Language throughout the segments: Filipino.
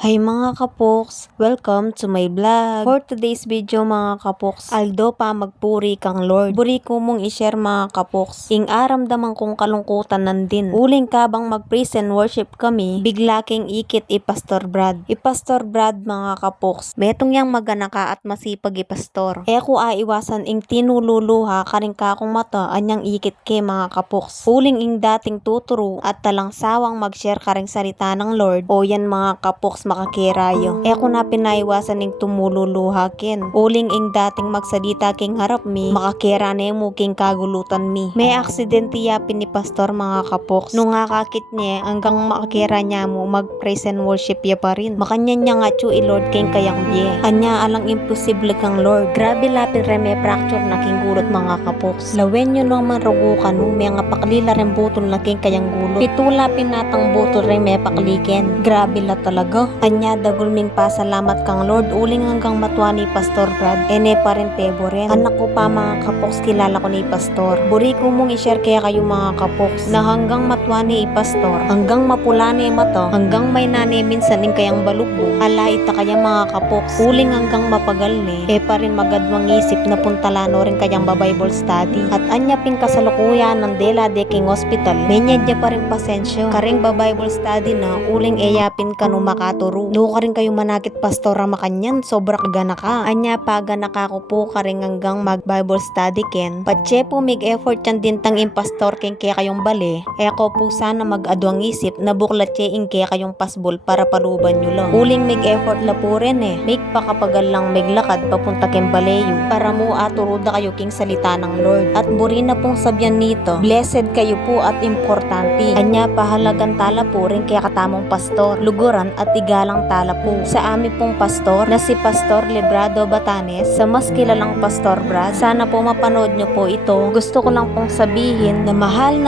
Hi mga kapoks! Welcome to my vlog! For today's video mga kapoks, aldo pa magpuri kang Lord. Buri ko mong i-share mga kapoks. Ing aramdaman kong kalungkutan nandin. Uling ka bang mag-praise and worship kami, bigla king ikit i-Pastor Brad. I-Pastor Brad mga kapoks, metong yang magana ka at masipag i-pastor. Ko aiwasan ing tinululuha karing kakong mata anyang ikit ke mga kapoks. Uling ing dating tuturo at talang sawang mag-share karing salita ng Lord. O yan mga kapoks makakirayo. Ko na pinaiwasan ning tumululuha kin. Uling ing dating magsalita king harap mi, makakira na mo king kagulutan mi. May aksidente yapin ni Pastor mga kapoks. Nung ngakakit niya hanggang makakira niya mo mag-praise and worship ya pa rin. Makanya niya nga chu i-Lord king kayang biye. Anya alang imposible kang Lord. Grabe lapin reme fracture na king gulot mga kapoks. Lawen nyo naman rugo ka no, may nga paklila rin butol na king kayang gulot. Pitula pinatang butol reme pakliken. Grabe la talaga. Anya dagulming pasalamat kang Lord uling hanggang matwa ni Pastor Brad. Ene pa rin peboren. Anak ko pa mga kapoks kilala ko ni Pastor. Buri ko mong i-share kaya kayo mga kapoks na hanggang matwa ni Pastor, hanggang mapula ni mata, hanggang may nani minsan ning kayang balugbo. Ala ita kaya mga kapoks. Uling hanggang mapagal ni. Pa rin magadwang isip na puntalano rin kayang Bible study. At anya ping kasalukuyan ng Dela de King Hospital. Menyadya pa rin pasensyo. Karing Bible study na uling eyapin ka no makaturo. No ka rin kayo manakit pastora makanyan, sobra kagana ka. Anya pagana ka ko po karing hanggang mag Bible study ken. Patse po mig effort yan din tang impastor ken kaya kayong bale. Ko po sana mag-adwang isip na buklatse ing kaya kayong pasbol para paruban nyo lang. Uling mig effort la po rin Mig pakapagal lang mig lakad papunta ken baleyo. Para mo aturuda kayo king salita ng Lord. At buri na pong sabyan nito. Blessed kayo po at importante. Anya pahalagan tala po rin kaya katamong pastor. Luguran at igalang tala po sa amin pong pastor na si Pastor Librado Batanes, sa mas kilalang Pastor Brad. Sana po mapanood nyo po ito. Gusto ko lang pong sabihin na mahal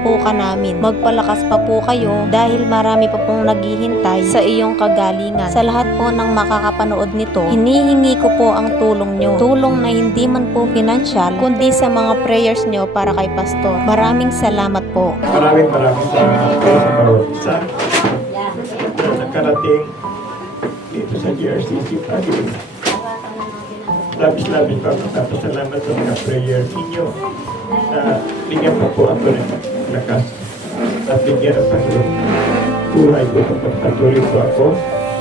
po ka namin. Magpalakas pa po kayo dahil marami pa pong naghihintay sa iyong kagalingan. Sa lahat po ng makakapanood nito, hinihingi ko po ang tulong nyo. Tulong na hindi man po financial, kundi sa mga prayers nyo para kay Pastor. Maraming salamat po. Maraming sa nakarating dito sa GRCC Pagin. Labis-labis pa magpapasalamat sa mga prayer ninyo na bigyan pa po ako ng lakas at bigyan ng Panginoon buhay ko kapag patuloy po ako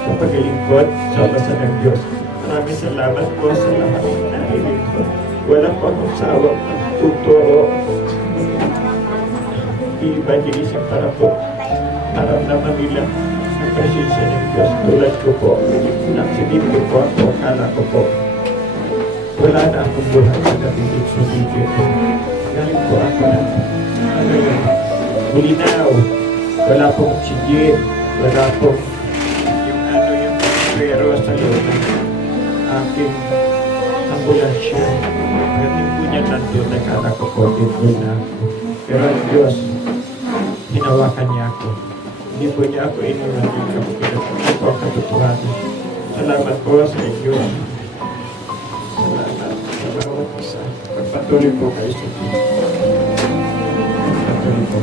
sa paglilingkod sa basa ng Diyos. Maraming salamat po sa lahat ng nahiling ko. Walang po akong sawang tuturo evangelism para po naramdaman nila ang presensya ng Diyos. Tulad ko po, naksidente po ako, akala ko po wala na akong buhay sa nabibig sa video. Galing po ako na bulinaw, wala pong oxygen, wala pong yung pero sa loob ng aking ambulansya. Pagdating po niya nandun, nakala ko po dito na pero ang Diyos, hinawakan niya ako. Hindi po niya ako inulan yung kapukilan. Ito po ang katotohanan. Salamat po sa inyo. Salamat sa bawat isa. Pagpatuloy po kayo sa Diyos. Pagpatuloy po.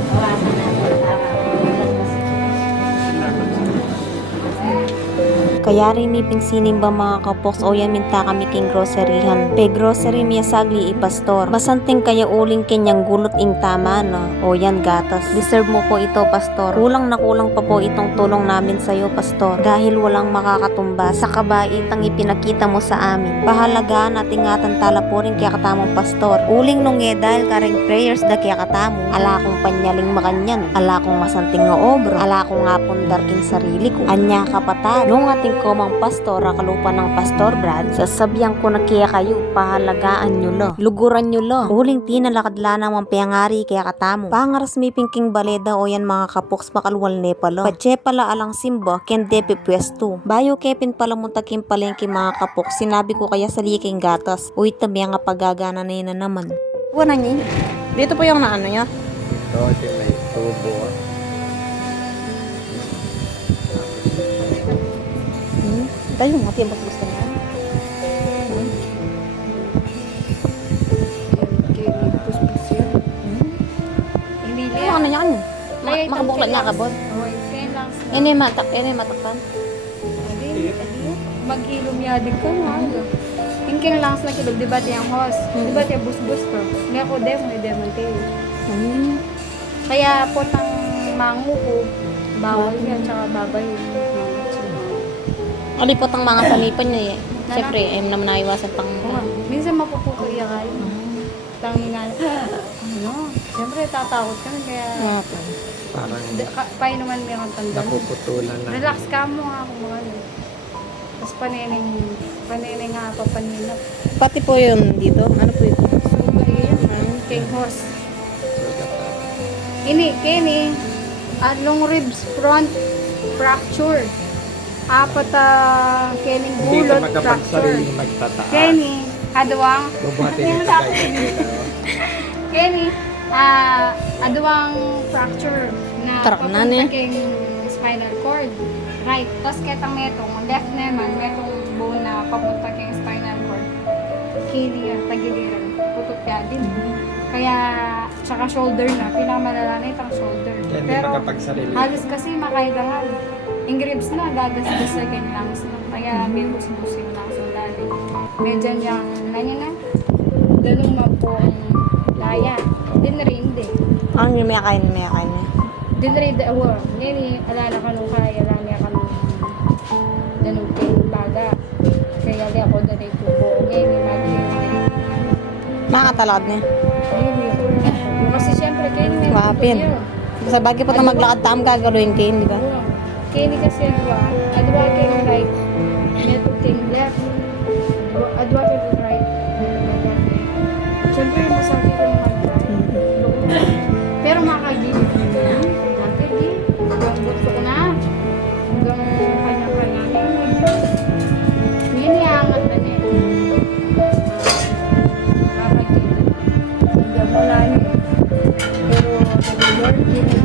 Kaya rin ni pingsinin ba mga kapoks o yan minta kami king groceryhan. Pe grocery miya sagli ipastor. Masanting kaya uling kenyang gulot ing tama na. O yan gatas. Deserve mo po ito pastor. Kulang na kulang pa po itong tulong namin sa'yo pastor. Dahil walang makakatumba sa kabaitang ipinakita mo sa amin. Pahalagaan at ingatan tala po rin kaya katamong pastor. Uling nung dahil karing prayers da kaya katamo. Ala kong panyaling makanyan. Ala kong masanting nga obra. Ala kong nga pundar king sarili ko. Anya kapatad. Nung ating komang pastor kalupa ng Pastor Brad, sasabihan ko na kaya kayo, pahalagaan nyo lo, luguran nyo lo, uling tinalakadla naman piyangari kaya katamo. Pangaras may pingking baleda o yan mga kapoks makalwal ne pala. Patse pala alang simba, ken depe pwesto. Bayo kepin pala muntakin palengke mga kapoks, sinabi ko kaya sa liking gatas, uy tabi nga pagagana na naman. Wala niya, dito po yung naano niya. Ito, may tubo. Tayo mo, tiyabak gusto niya. Ano niya kan? Makabuklat niya ka, Bod? Ini matakpan. Adi, maghilom yadig ka nga. Tingking lang sa nakilog, di ba tiyang host? Di ba tiyang bus-bus to? Hindi ako demon tayo. Kaya potang mango ko, bawal yan, tsaka babay. Alipot ang mga salipan niya eh. Siyempre, naman naiwasan pang... Minsan mapupukoy ya kayo. Tangi nga, siyempre tatakot ka na kaya Parang painuman mo yung tanda. napuputulan na. Relax ka mo nga kung ano. Tapos paninay nga papaninap. Pati po yun dito. Ano po yun? So, yan, king horse. Kini, long ribs front fracture. Apat kening Hindi ka gulot fracture. makapagsariling magtataas. Kenny, aduang Bubuhatin ito tayo. Kenny, aduang fracture na Taraknan eh. papunta kay spinal cord. Right. Tapos ketang metong left naman, metong bone na papunta kay spinal cord. Kenny, tagiliran. Putot ka din. Kaya, tsaka shoulder na. Pinakamalala na itang shoulder. Kaya hindi Pero, makapagsarili. halos kasi makailangan. Yung ribs na, gagasgas sa lungs na. Kaya, may busbusin lang sa lalim. Medyo niyang, na, dalong mapong laya. Dinri, hindi. Ang may kain niya. Dinri, ngayon, alala ka nung kaya, alala ka nung danong kayo baga. Kaya, di ako danay tubo. Ngayon, imagine. Makatalad niya. Kasi syempre, kayo may Wapin. Sa bagay pa na maglakad tam gagawin kayo, di ba? Kini kasi adwa kayo right, meto ting left. Adwa kayo right. Syempre, masakit yung mag-right. Pero makagilid dito na. Nakagilid. Hanggang gusto ko na. Hanggang kanya-kanya. Yun iangat na niya. Nakagilid. Hanggang wala niya. Pero, Lord, hindi